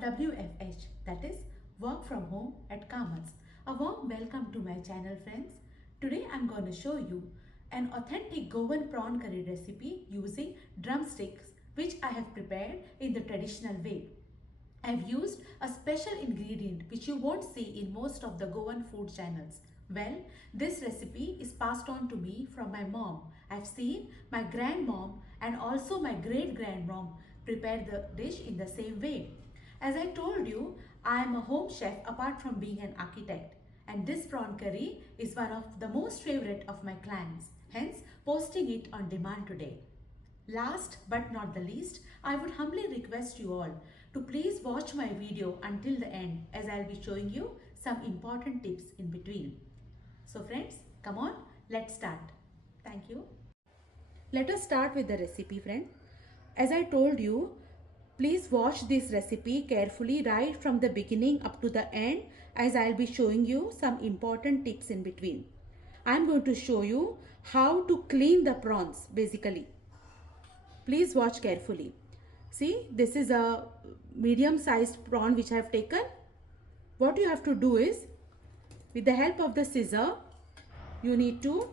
WFH, that is Work From Home at Kamal's. A warm welcome to my channel, friends. Today I'm going to show you an authentic Goan prawn curry recipe using drumsticks which I have prepared in the traditional way. I've used a special ingredient which you won't see in most of the Goan food channels. Well, this recipe is passed on to me from my mom. I've seen my grandmom and also my great-grandmom prepare the dish in the same way. As I told you, I am a home chef apart from being an architect, and this prawn curry is one of the most favorite of my clients, hence posting it on demand today. Last but not the least, I would humbly request you all to please watch my video until the end, as I'll be showing you some important tips in between. So friends, come on, let's start. Thank you. Let us start with the recipe, friend. As I told you, please watch this recipe carefully right from the beginning up to the end, as I'll be showing you some important tips in between. I'm going to show you how to clean the prawns basically. Please watch carefully. See, this is a medium sized prawn which I have taken. What you have to do is, with the help of the scissor, you need to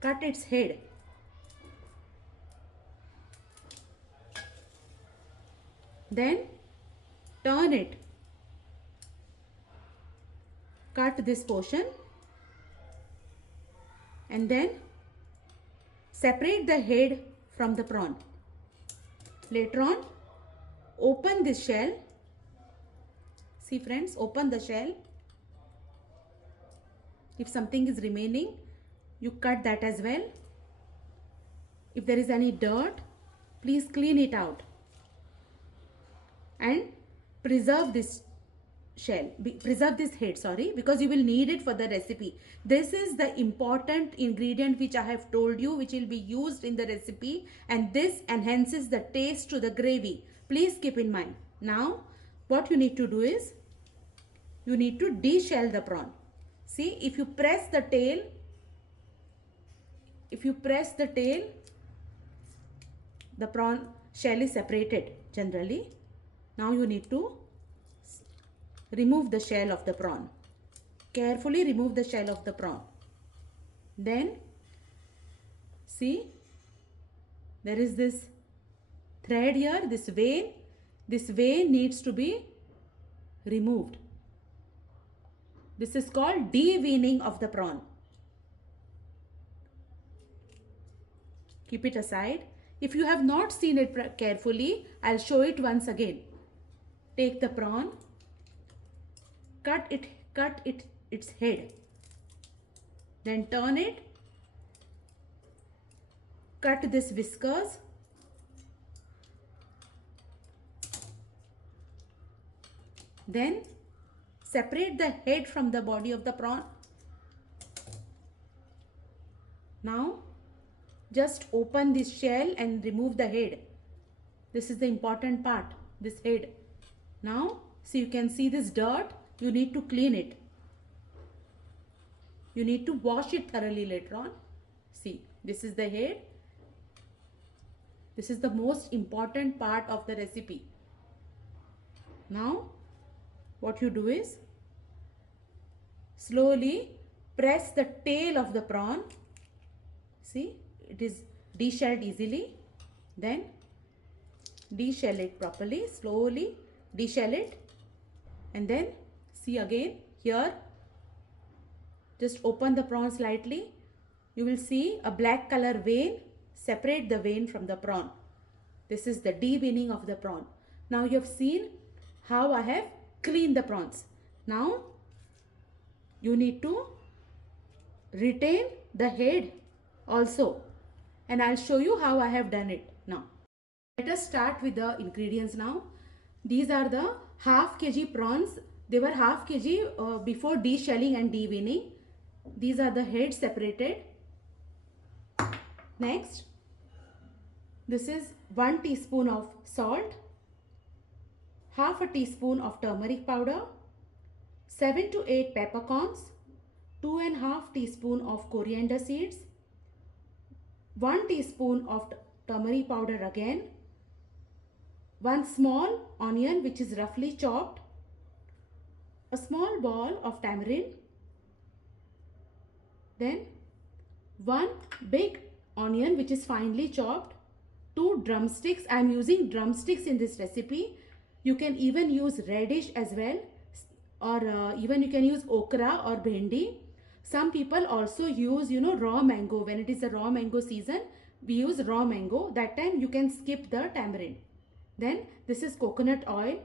cut its head. Then turn it. Cut this portion and then separate the head from the prawn. Later on, open this shell. See friends, open the shell. If something is remaining, you cut that as well. If there is any dirt, please clean it out. And preserve this head, because you will need it for the recipe. This is the important ingredient which I have told you, which will be used in the recipe, and this enhances the taste to the gravy. Please keep in mind. Now what you need to do is, you need to de-shell the prawn. See, if you press the tail, the prawn shell is separated generally. Now you need to remove the shell of the prawn. Carefully remove the shell of the prawn. Then see, there is this thread here, this vein. This vein needs to be removed. This is called de-veining of the prawn. Keep it aside. If you have not seen it carefully, I'll show it once again. Take the prawn, cut its head, then turn it, cut this whiskers, then separate the head from the body of the prawn. Now just open this shell and remove the head. This is the important part, this head. Now see, you can see this dirt. You need to clean it. You need to wash it thoroughly later on. See, this is the head. This is the most important part of the recipe. Now what you do is, slowly press the tail of the prawn. See, it is de-shelled easily. Then de-shell it properly, slowly de-shell it, and then see again here, just open the prawn slightly. You will see a black color vein. Separate the vein from the prawn. This is the de-veining of the prawn. Now you have seen how I have cleaned the prawns. Now you need to retain the head also, and I'll show you how I have done it now. Let us start with the ingredients now. These are the half kg prawns. They were half kg before de-shelling and de-veining. These are the heads separated. Next, this is 1 teaspoon of salt, half a teaspoon of turmeric powder, 7 to 8 peppercorns, 2.5 teaspoon of coriander seeds, 1 teaspoon of turmeric powder again, 1 small onion which is roughly chopped, a small ball of tamarind, then 1 big onion which is finely chopped, 2 drumsticks. I am using drumsticks in this recipe. You can even use radish as well, or even you can use okra or bhendi. Some people also use, raw mango. When it is a raw mango season, we use raw mango. That time you can skip the tamarind. Then this is coconut oil.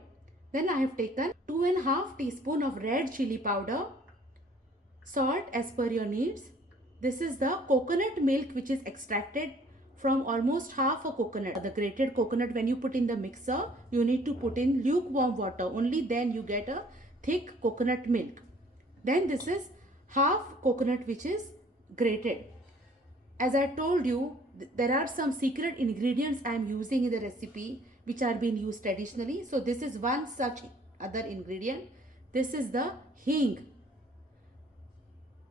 Then I have taken 2.5 teaspoon of red chili powder, salt as per your needs. This is the coconut milk which is extracted from almost half a coconut. The grated coconut, when you put in the mixer, you need to put in lukewarm water. Only then you get a thick coconut milk. Then this is half coconut which is grated. As I told you, there are some secret ingredients I am using in the recipe which are being used traditionally. So this is one such other ingredient. This is the hing.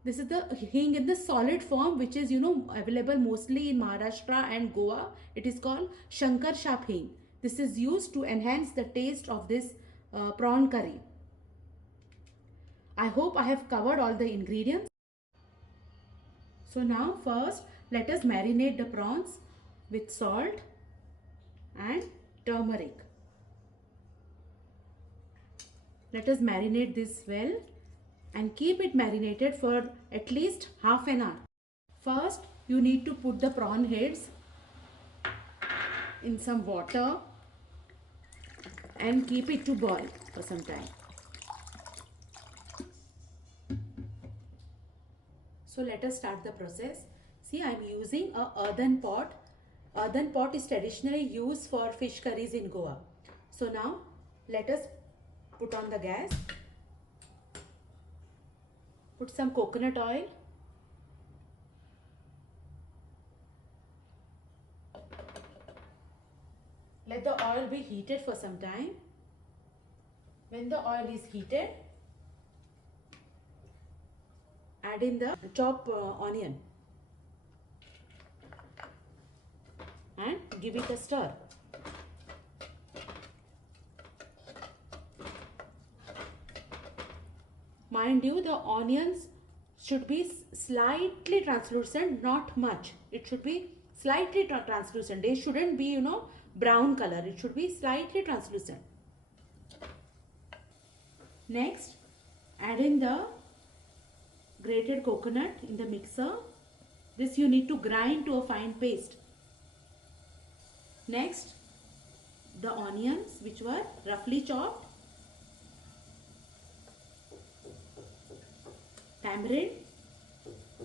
This is the hing in the solid form, which is available mostly in Maharashtra and Goa. It is called Shankar Shap hing. This is used to enhance the taste of this prawn curry. I hope I have covered all the ingredients. So now first let us marinate the prawns with salt and turmeric. Let us marinate this well and keep it marinated for at least half an hour. First, you need to put the prawn heads in some water and keep it to boil for some time. So let us start the process. See, I am using a earthen pot. Earthen pot is traditionally used for fish curries in Goa. So now let us put on the gas. Put some coconut oil. Let the oil be heated for some time. When the oil is heated, add in the chopped onion and give it a stir. Mind you, the onions should be slightly translucent, not much. It should be slightly translucent. They shouldn't be, brown color. It should be slightly translucent. Next, add in the grated coconut in the mixer. This you need to grind to a fine paste. Next, the onions which were roughly chopped, tamarind,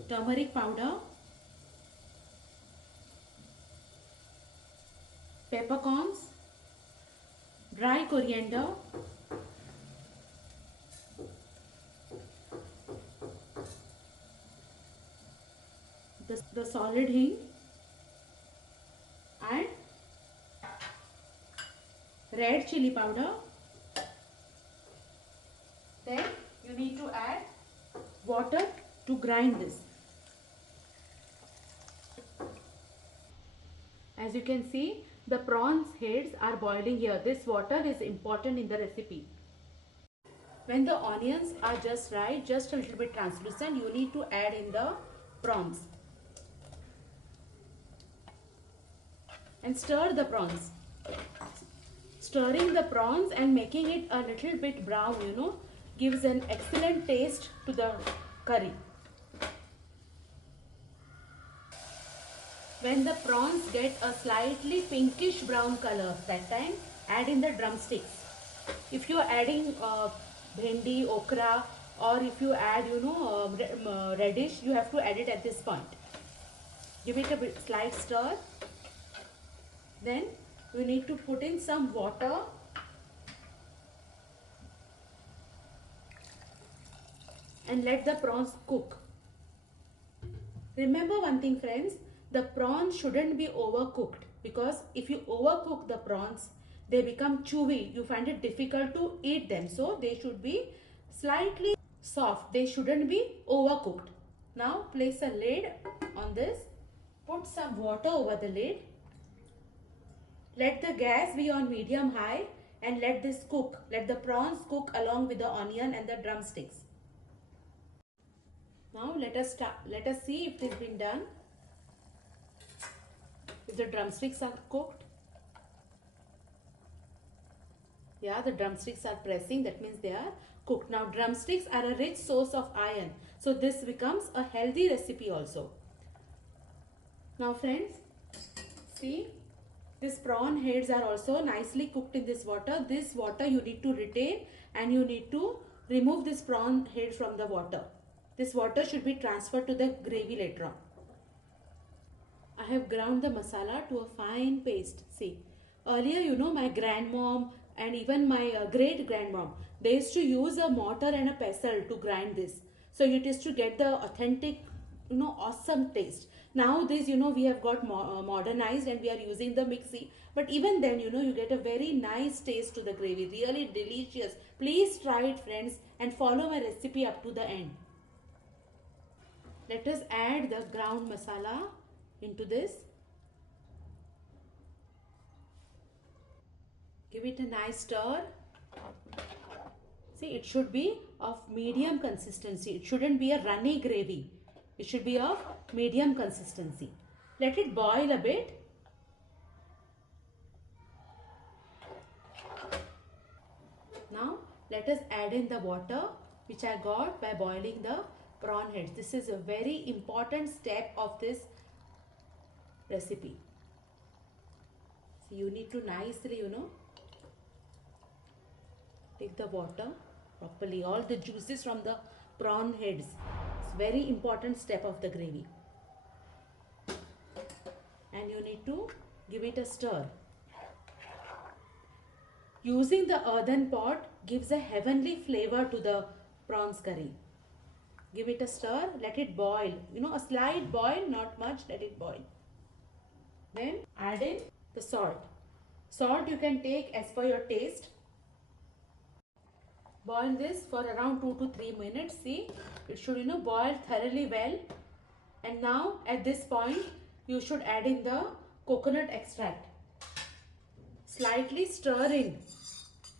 turmeric powder, peppercorns, dry coriander, the solid hing, and red chili powder. Then you need to add water to grind this. As you can see, the prawns heads are boiling here. This water is important in the recipe. When the onions are just right, just a little bit translucent, you need to add in the prawns and stir the prawns. Stirring the prawns and making it a little bit brown, gives an excellent taste to the curry. When the prawns get a slightly pinkish brown color, that time add in the drumsticks. If you are adding bhendi, okra, or if you add radish, you have to add it at this point. Give it a slight stir. Then you need to put in some water and let the prawns cook. Remember one thing, friends, the prawns shouldn't be overcooked, because if you overcook the prawns, they become chewy. You find it difficult to eat them. So they should be slightly soft. They shouldn't be overcooked. Now place a lid on this. Put some water over the lid Let the gas be on medium high and let this cook. Let the prawns cook along with the onion and the drumsticks. Now let us see if it has been done. If the drumsticks are cooked. Yeah, the drumsticks are pressing, that means they are cooked. Now drumsticks are a rich source of iron, so this becomes a healthy recipe also. Now friends, see, these prawn heads are also nicely cooked in this water. This water you need to retain and you need to remove this prawn head from the water. This water should be transferred to the gravy later on. I have ground the masala to a fine paste. See, earlier, you know, my grandmom and even my great grandmom, they used to use a mortar and a pestle to grind this. So it is to get the authentic, you know, awesome taste. Now this, you know, we have got modernized and we are using the mixie. But even then, you know, you get a very nice taste to the gravy. Really delicious. Please try it, friends, and follow my recipe up to the end. Let us add the ground masala into this. Give it a nice stir. See, it should be of medium consistency. It shouldn't be a runny gravy. It should be of medium consistency. Let it boil a bit. Now, let us add in the water which I got by boiling the prawn heads. This is a very important step of this recipe. So, you need to nicely, you know, take the water properly, all the juices from the prawn heads. It's very important step of the gravy. And you need to give it a stir. Using the earthen pot gives a heavenly flavor to the prawns curry. Give it a stir, let it boil. You know, a slight boil, not much, let it boil. Then add in the salt. Salt you can take as per your taste. Boil this for around 2 to 3 minutes. See, it should, you know, boil thoroughly well. And now at this point, you should add in the coconut extract. Slightly stir in,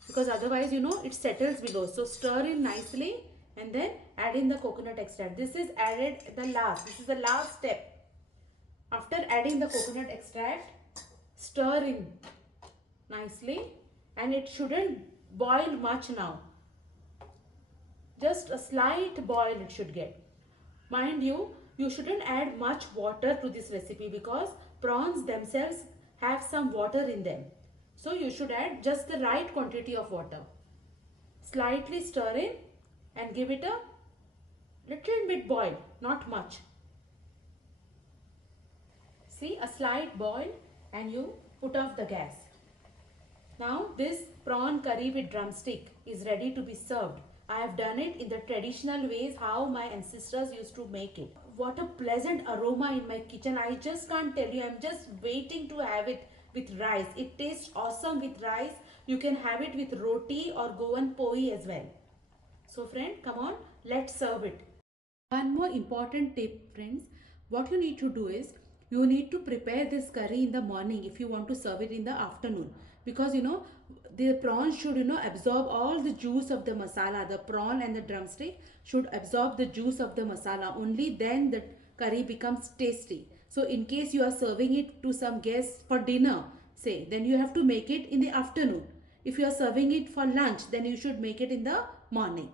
because otherwise, you know, it settles below. So stir in nicely and then add in the coconut extract. This is added at the last. This is the last step. After adding the coconut extract, stir in nicely, and it shouldn't boil much now. Just a slight boil it should get. Mind you, you shouldn't add much water to this recipe because prawns themselves have some water in them. So you should add just the right quantity of water. Slightly stir in and give it a little bit boil, not much. See, a slight boil and you put off the gas. Now this prawn curry with drumstick is ready to be served. I have done it in the traditional ways how my ancestors used to make it. What a pleasant aroma in my kitchen. I just can't tell you. I'm just waiting to have it with rice. It tastes awesome with rice. You can have it with roti or Goan poi as well. So friend, come on, let's serve it. One more important tip, friends. What you need to do is, you need to prepare this curry in the morning if you want to serve it in the afternoon. Because, you know, the prawn should, you know, absorb all the juice of the masala. The prawn and the drumstick should absorb the juice of the masala. Only then the curry becomes tasty. So in case you are serving it to some guests for dinner, say, then you have to make it in the afternoon. If you are serving it for lunch, then you should make it in the morning.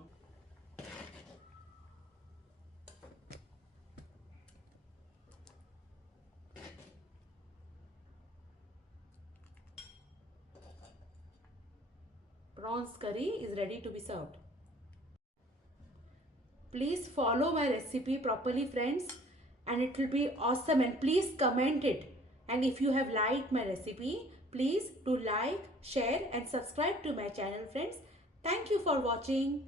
Prawns curry is ready to be served. Please follow my recipe properly, friends, and it will be awesome. And please comment it. And if you have liked my recipe, please do like, share and subscribe to my channel, friends. Thank you for watching.